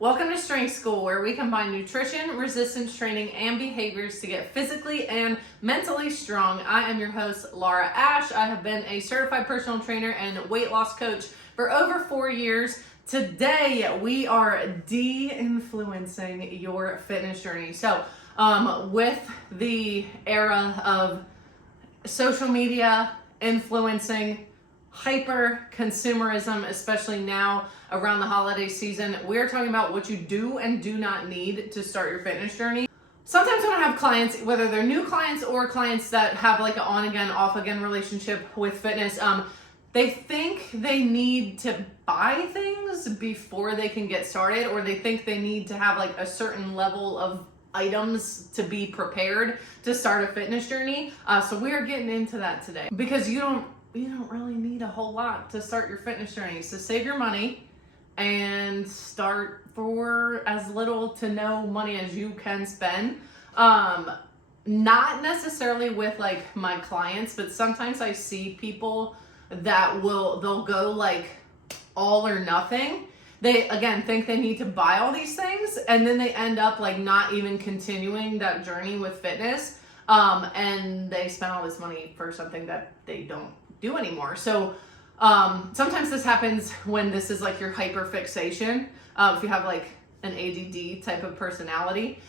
Welcome to Strength School, where we combine nutrition, resistance training, and behaviors to get physically and mentally strong. I am your host, Laura Ash. I have been a certified personal trainer and weight loss coach for over 4 years. Today, we are de-influencing your fitness journey. So, with the era of social media influencing, hyper consumerism, especially now around the holiday season, we're talking about what you do and do not need to start your fitness journey. Sometimes when I have clients, whether they're new clients or clients that have like an on again, off again relationship with fitness, they think they need to buy things before they can get started, or they think they need to have like a certain level of items to be prepared to start a fitness journey. So we're getting into that today because you don't really need a whole lot to start your fitness journey. So save your money and start for as little to no money as you can spend. Not necessarily with like my clients, but sometimes I see people that they'll go like all or nothing. They again think they need to buy all these things, and then they end up like not even continuing that journey with fitness. And they spend all this money for something that they don't do anymore. So sometimes this happens when this is like your hyper fixation. If you have like an ADD type of personality.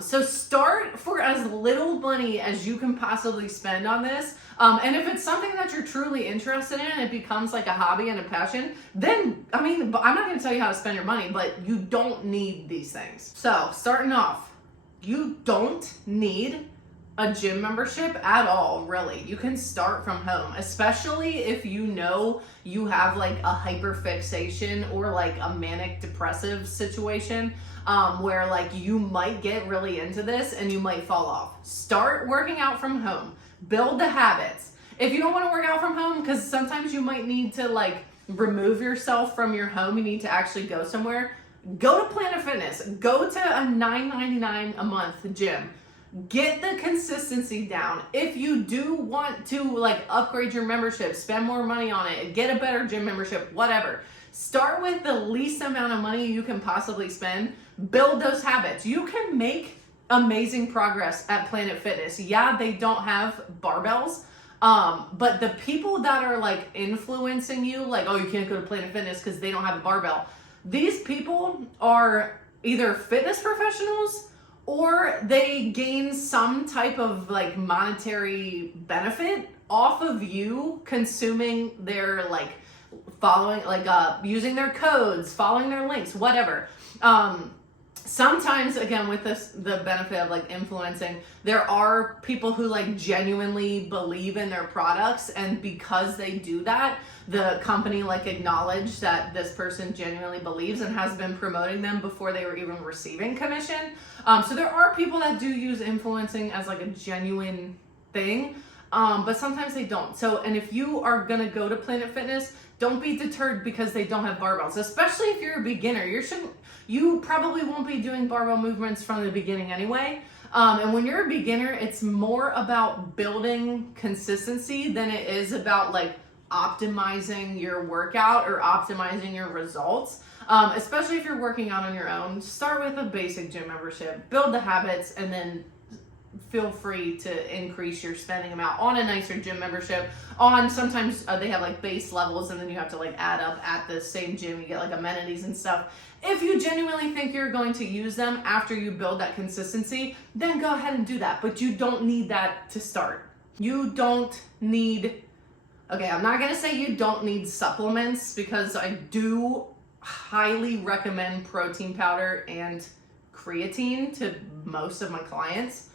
So start for as little money as you can possibly spend on this. And if it's something that you're truly interested in and it becomes like a hobby and a passion, then, I'm not going to tell you how to spend your money, but you don't need these things. So starting off, you don't need a gym membership at all, really. You can start from home, especially if you know you have like a hyperfixation or like a manic depressive situation where like you might get really into this and you might fall off. Start working out from home. Build the habits. If you don't want to work out from home, because sometimes you might need to like remove yourself from your home, you need to actually go somewhere, go to Planet Fitness. Go to a $9.99 a month gym. Get the consistency down. If you do want to like upgrade your membership, spend more money on it, get a better gym membership, whatever. Start with the least amount of money you can possibly spend. Build those habits. You can make amazing progress at Planet Fitness. Yeah, they don't have barbells, but the people that are like influencing you, like, oh, you can't go to Planet Fitness because they don't have a barbell. These people are either fitness professionals or they gain some type of like monetary benefit off of you consuming their like following, like using their codes, following their links, whatever. Sometimes again with the benefit of like influencing, there are people who like genuinely believe in their products, and because they do that, the company like acknowledge that this person genuinely believes and has been promoting them before they were even receiving commission. So there are people that do use influencing as like a genuine thing, but sometimes they don't. So, and if you are gonna go to Planet Fitness, don't be deterred because they don't have barbells, especially if you're a beginner. You probably won't be doing barbell movements from the beginning anyway. And when you're a beginner, it's more about building consistency than it is about like optimizing your workout or optimizing your results. Especially if you're working out on your own, start with a basic gym membership, build the habits, and then feel free to increase your spending amount on a nicer gym membership. Sometimes they have like base levels, and then you have to like add up at the same gym. You get like amenities and stuff. If you genuinely think you're going to use them after you build that consistency, then go ahead and do that. But you don't need that to start. You don't need, okay, I'm not going to say you don't need supplements, because I do highly recommend protein powder and creatine to most of my clients,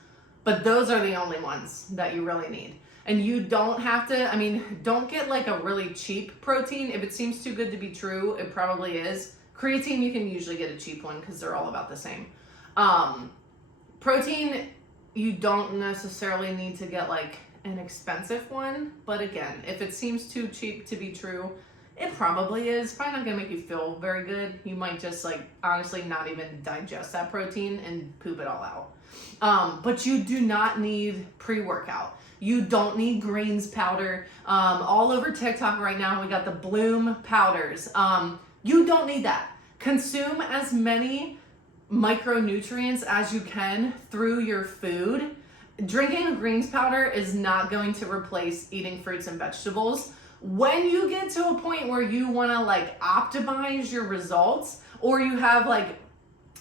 but those are the only ones that you really need. And you don't have to, don't get like a really cheap protein. If it seems too good to be true, it probably is. Creatine, you can usually get a cheap one because they're all about the same. Protein, you don't necessarily need to get like an expensive one, but again, if it seems too cheap to be true, it probably is. Probably not gonna make you feel very good. You might just like honestly not even digest that protein and poop it all out. But you do not need pre-workout. You don't need greens powder. All over TikTok right now, we got the Bloom powders. You don't need that. consume as many micronutrients as you can through your food. Drinking a greens powder is not going to replace eating fruits and vegetables. When you get to a point where you want to like optimize your results, or you have like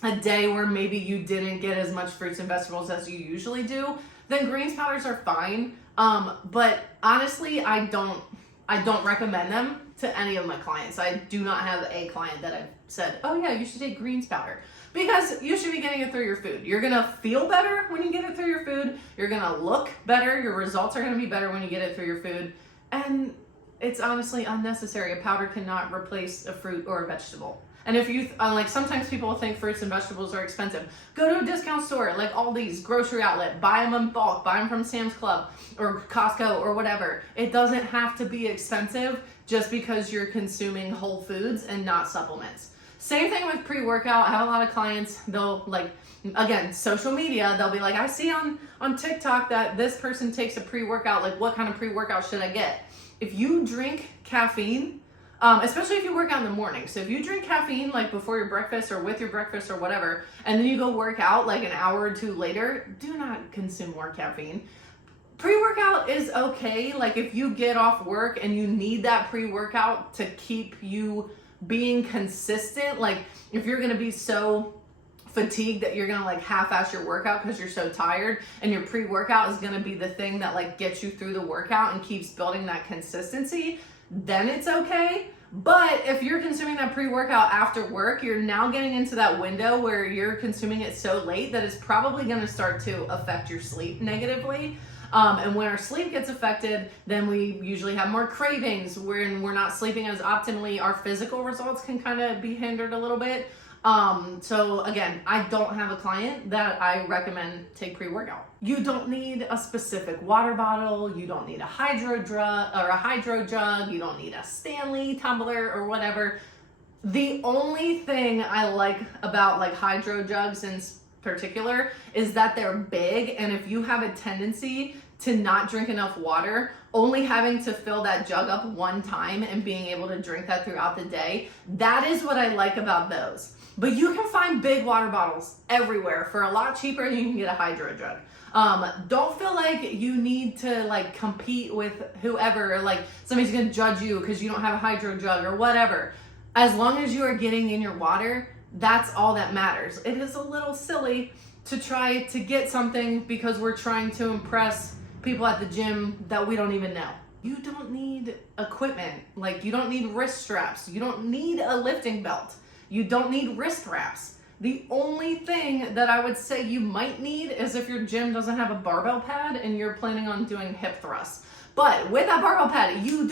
a day where maybe you didn't get as much fruits and vegetables as you usually do, then greens powders are fine. But honestly, I don't recommend them to any of my clients. I do not have a client that I've said, oh yeah, you should take greens powder, because you should be getting it through your food. You're gonna feel better when you get it through your food. You're gonna look better. Your results are gonna be better when you get it through your food. And it's honestly unnecessary. A powder cannot replace a fruit or a vegetable. And if you, like sometimes people will think fruits and vegetables are expensive. Go to a discount store, like Aldi's, grocery outlet, buy them in bulk, buy them from Sam's Club or Costco or whatever. It doesn't have to be expensive just because you're consuming whole foods and not supplements. Same thing with pre-workout. I have a lot of clients, they'll like, again, social media, they'll be like, I see on TikTok that this person takes a pre-workout, like what kind of pre-workout should I get? If you drink caffeine, especially if you work out in the morning. So if you drink caffeine like before your breakfast or with your breakfast or whatever, and then you go work out like an hour or two later, do not consume more caffeine. Pre-workout is okay. Like if you get off work and you need that pre-workout to keep you being consistent, like if you're gonna be so fatigued that you're gonna like half-ass your workout because you're so tired, and your pre-workout is gonna be the thing that like gets you through the workout and keeps building that consistency, then it's okay. But if you're consuming that pre-workout after work, you're now getting into that window where you're consuming it so late that it's probably gonna start to affect your sleep negatively. And when our sleep gets affected, then we usually have more cravings. When we're not sleeping as optimally, our physical results can kind of be hindered a little bit. So again, I don't have a client that I recommend take pre-workout. You don't need a specific water bottle. You don't need a hydro jug. You don't need a Stanley tumbler or whatever. The only thing I like about like hydro jugs in particular is that they're big, and if you have a tendency to not drink enough water, only having to fill that jug up one time and being able to drink that throughout the day, that is what I like about those. But you can find big water bottles everywhere for a lot cheaper than you can get a hydro jug. Don't feel like you need to like compete with whoever, or like somebody's gonna judge you because you don't have a hydro jug or whatever. As long as you are getting in your water, that's all that matters. It is a little silly to try to get something because we're trying to impress people at the gym that we don't even know. You don't need equipment. Like you don't need wrist straps. You don't need a lifting belt. You don't need wrist wraps. The only thing that I would say you might need is if your gym doesn't have a barbell pad and you're planning on doing hip thrusts. But with that barbell pad, you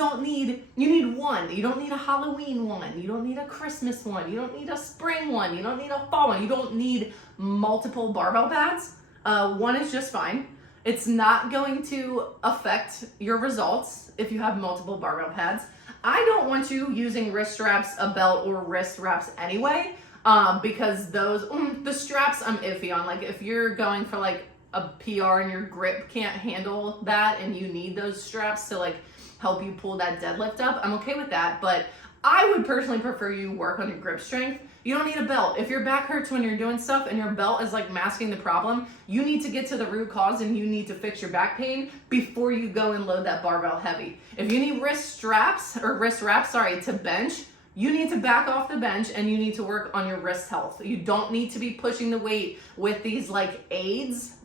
need one. You don't need a Halloween one. You don't need a Christmas one. You don't need a spring one. You don't need a fall one. You don't need multiple barbell pads. One is just fine. It's not going to affect your results if you have multiple barbell pads. I don't want you using wrist straps, a belt, or wrist wraps anyway, because the straps I'm iffy on. Like if you're going for like a PR and your grip can't handle that and you need those straps to like help you pull that deadlift up, I'm okay with that. But I would personally prefer you work on your grip strength. You don't need a belt. If your back hurts when you're doing stuff and your belt is like masking the problem, you need to get to the root cause and you need to fix your back pain before you go and load that barbell heavy. If you need wrist wraps to bench, you need to back off the bench and you need to work on your wrist health. You don't need to be pushing the weight with these like aids.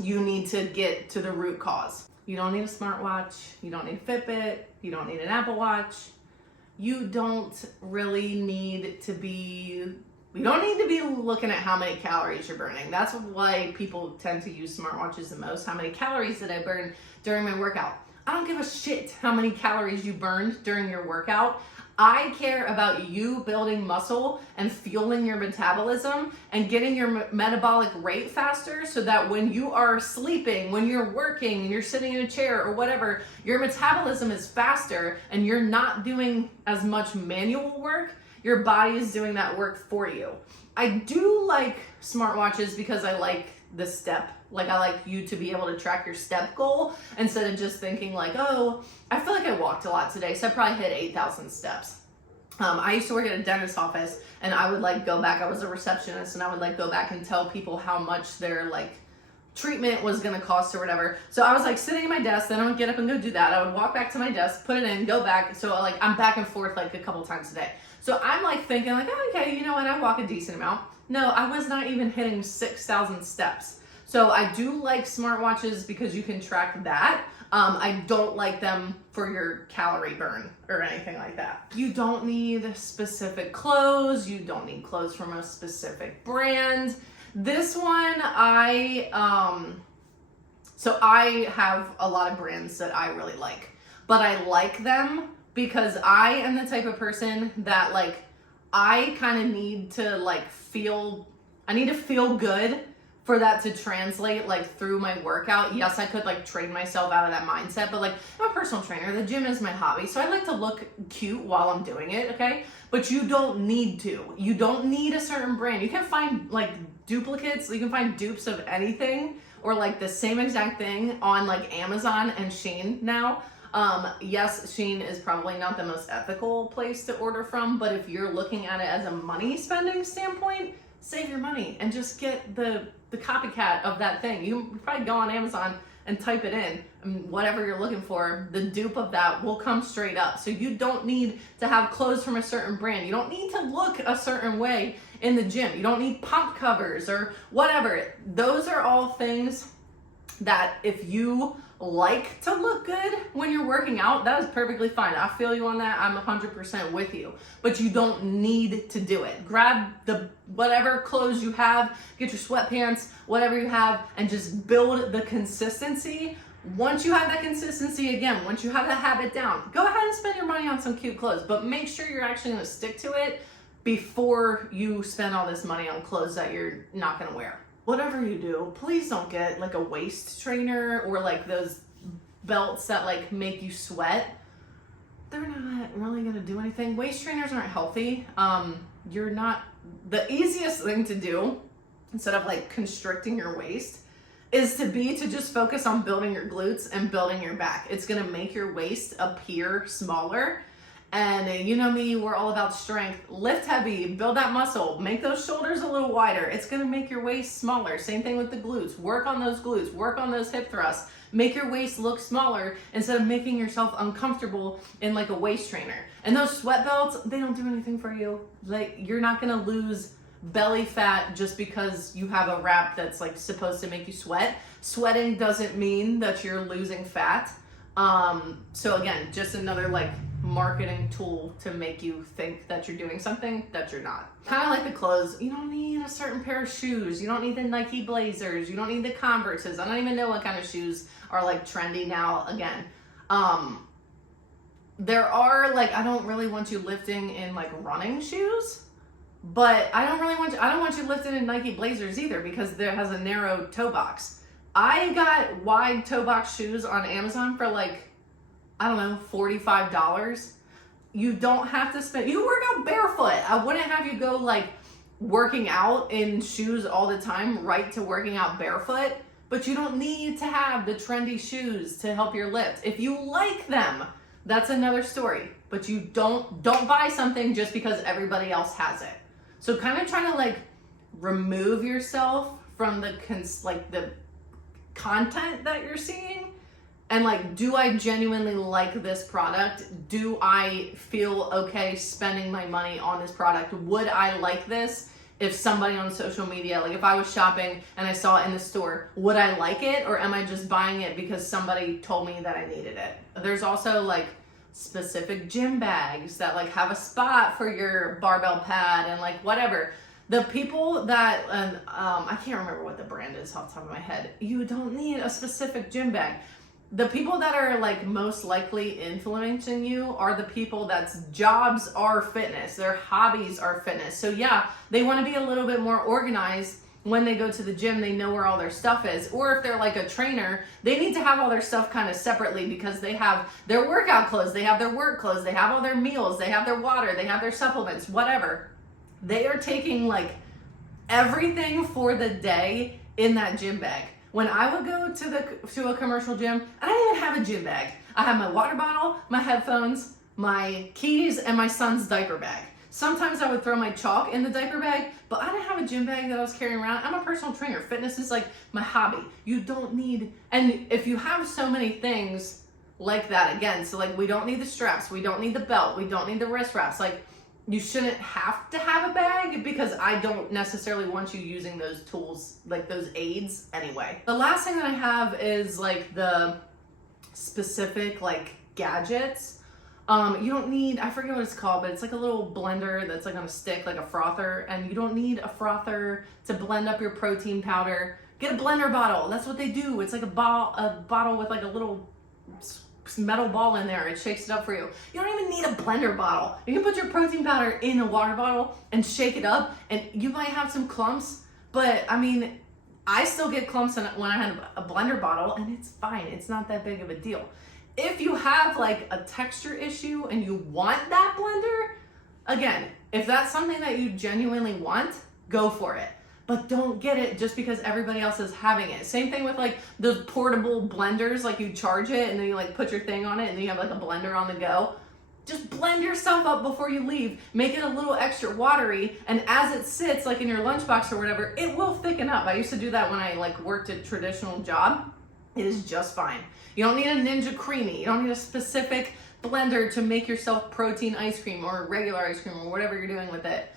You need to get to the root cause. You don't need a smartwatch. You don't need a Fitbit. You don't need an Apple Watch. You don't really need to be looking at how many calories you're burning. That's why people tend to use smartwatches the most. How many calories did I burn during my workout? I don't give a shit how many calories you burned during your workout. I care about you building muscle and fueling your metabolism and getting your metabolic rate faster so that when you are sleeping, when you're working, and you're sitting in a chair or whatever, your metabolism is faster and you're not doing as much manual work. Your body is doing that work for you. I do like smartwatches because I like the step. Like I like you to be able to track your step goal instead of just thinking like, oh, I feel like I walked a lot today, so I probably hit 8,000 steps. I used to work at a dentist's office, and I would like go back. I was a receptionist, and I would like go back and tell people how much their like treatment was gonna cost or whatever. So I was like sitting at my desk, then I would get up and go do that. I would walk back to my desk, put it in, go back. So like I'm back and forth like a couple times a day. So I'm like thinking like, oh, okay, you know what? I walk a decent amount. No, I was not even hitting 6,000 steps. So I do like smartwatches because you can track that. I don't like them for your calorie burn or anything like that. You don't need specific clothes. You don't need clothes from a specific brand. This one, so I have a lot of brands that I really like, but I like them because I am the type of person that like, I kind of need to like I need to feel good for that to translate like through my workout. Yes, I could like train myself out of that mindset, but like I'm a personal trainer. The gym is my hobby. So I like to look cute while I'm doing it, okay? But you don't need to. You don't need a certain brand. You can find like duplicates. You can find dupes of anything or like the same exact thing on like Amazon and Shein now. Yes, Shein is probably not the most ethical place to order from, but if you're looking at it as a money spending standpoint, save your money and just get the copycat of that thing. You can probably go on Amazon and type it in, and whatever you're looking for, the dupe of that will come straight up. So you don't need to have clothes from a certain brand. You don't need to look a certain way in the gym. You don't need pump covers or whatever. Those are all things that if you like to look good when you're working out, that is perfectly fine. I feel you on that. I'm 100% with you, but you don't need to do it. Grab the whatever clothes you have, get your sweatpants, whatever you have, and just build the consistency. Once you have that consistency, again, once you have that habit down, go ahead and spend your money on some cute clothes, but make sure you're actually going to stick to it before you spend all this money on clothes that you're not going to wear. Whatever you do, please don't get like a waist trainer or like those belts that like make you sweat. They're not really gonna do anything. Waist trainers aren't healthy. The easiest thing to do instead of like constricting your waist is to just focus on building your glutes and building your back. It's gonna make your waist appear smaller. And you know me, we're all about strength. Lift heavy, build that muscle, make those shoulders a little wider. It's gonna make your waist smaller. Same thing with the glutes. Work on those glutes, work on those hip thrusts. Make your waist look smaller instead of making yourself uncomfortable in like a waist trainer. And those sweat belts, they don't do anything for you. Like you're not gonna lose belly fat just because you have a wrap that's like supposed to make you sweat. Sweating doesn't mean that you're losing fat. So again, just another like marketing tool to make you think that you're doing something that you're not. Kind of like the clothes, you don't need a certain pair of shoes. You don't need the Nike Blazers. You don't need the Converses. I don't even know what kind of shoes are like trendy now again. There are like, I don't really want you lifting in like running shoes, but I don't want you lifting in Nike Blazers either because there has a narrow toe box. I got wide toe box shoes on Amazon for like, I don't know, $45. You don't have to spend, you work out barefoot. I wouldn't have you go like working out in shoes all the time, right to working out barefoot, but you don't need to have the trendy shoes to help your lift. If you like them, that's another story, but you don't buy something just because everybody else has it. So kind of trying to like remove yourself from the content that you're seeing. And like, do I genuinely like this product? Do I feel okay spending my money on this product? Would I like this if somebody on social media, like if I was shopping and I saw it in the store, would I like it? Or am I just buying it because somebody told me that I needed it? There's also like specific gym bags that like have a spot for your barbell pad and like whatever. The people that, I can't remember what the brand is off the top of my head. You don't need a specific gym bag. The people that are like most likely influencing you are the people that's jobs are fitness, their hobbies are fitness. So yeah, they want to be a little bit more organized when they go to the gym. They know where all their stuff is. Or if they're like a trainer, they need to have all their stuff kind of separately because they have their workout clothes, they have their work clothes, they have all their meals, they have their water, they have their supplements, whatever. They are taking like everything for the day in that gym bag. When I would go to a commercial gym, I didn't even have a gym bag. I had my water bottle, my headphones, my keys, and my son's diaper bag. Sometimes I would throw my chalk in the diaper bag, but I didn't have a gym bag that I was carrying around. I'm a personal trainer. Fitness is like my hobby. You don't need, and if you have so many things like that, again, so like we don't need the straps, we don't need the belt, we don't need the wrist wraps, like you shouldn't have to have a bag, because I don't necessarily want you using those tools, like those aids anyway. The last thing that I have is like the specific like gadgets. You don't need, I forget what it's called, but it's like a little blender that's like on a stick, like a frother, and you don't need a frother to blend up your protein powder. Get a blender bottle. That's what they do. It's like a bottle with like a little metal ball in there. It shakes it up for you. You don't even need a blender bottle. You can put your protein powder in a water bottle and shake it up, and you might have some clumps, but I mean, I still get clumps when I have a blender bottle, and it's fine. It's not that big of a deal. If you have like a texture issue and you want that blender, again, if that's something that you genuinely want, go for it. But don't get it just because everybody else is having it. Same thing with like those portable blenders, like you charge it and then you like put your thing on it and then you have like a blender on the go. Just blend your stuff up before you leave. Make it a little extra watery, and as it sits like in your lunchbox or whatever, it will thicken up. I used to do that when I like worked a traditional job. It is just fine. You don't need a Ninja Creamy. You don't need a specific blender to make yourself protein ice cream or regular ice cream or whatever you're doing with it.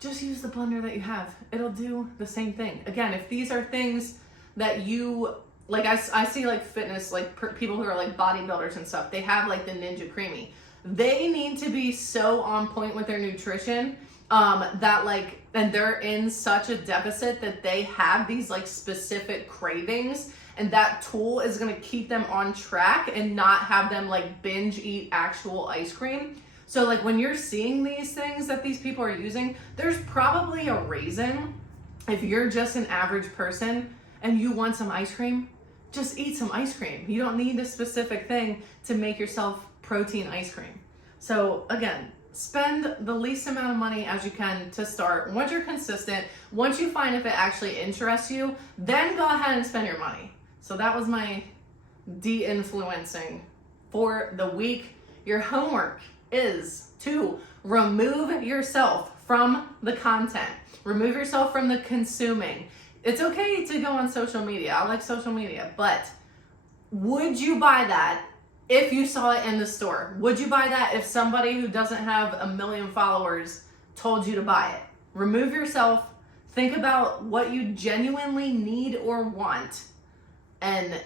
Just use the blender that you have. It'll do the same thing. Again, if these are things that you, like I see like fitness, like people who are like bodybuilders and stuff, they have like the Ninja Creamy. They need to be so on point with their nutrition that like, and they're in such a deficit that they have these like specific cravings, and that tool is going to keep them on track and not have them like binge eat actual ice cream. So like when you're seeing these things that these people are using, there's probably a reason. If you're just an average person and you want some ice cream, just eat some ice cream. You don't need a specific thing to make yourself protein ice cream. So again, spend the least amount of money as you can to start. Once you're consistent, once you find if it actually interests you, then go ahead and spend your money. So that was my de-influencing for the week. Your homework is to remove yourself from the content. Remove yourself from the consuming. It's okay to go on social media. I like social media, but would you buy that if you saw it in the store? Would you buy that if somebody who doesn't have 1 million followers told you to buy it? Remove yourself. Think about what you genuinely need or want. And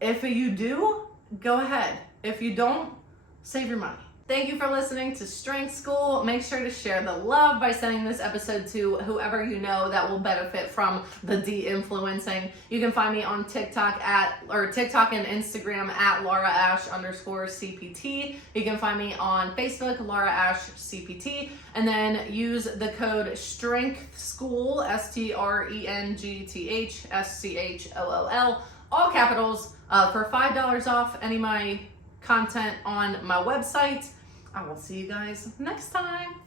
if you do, go ahead. If you don't, save your money. Thank you for listening to Strength School. Make sure to share the love by sending this episode to whoever you know that will benefit from the de-influencing. You can find me on TikTok and Instagram at LauraAsh_CPT. You can find me on Facebook, Laura Ash CPT, and then use the code Strength School, STRENGTHSCHOOL, all capitals, for $5 off any of my content on my website. I will see you guys next time.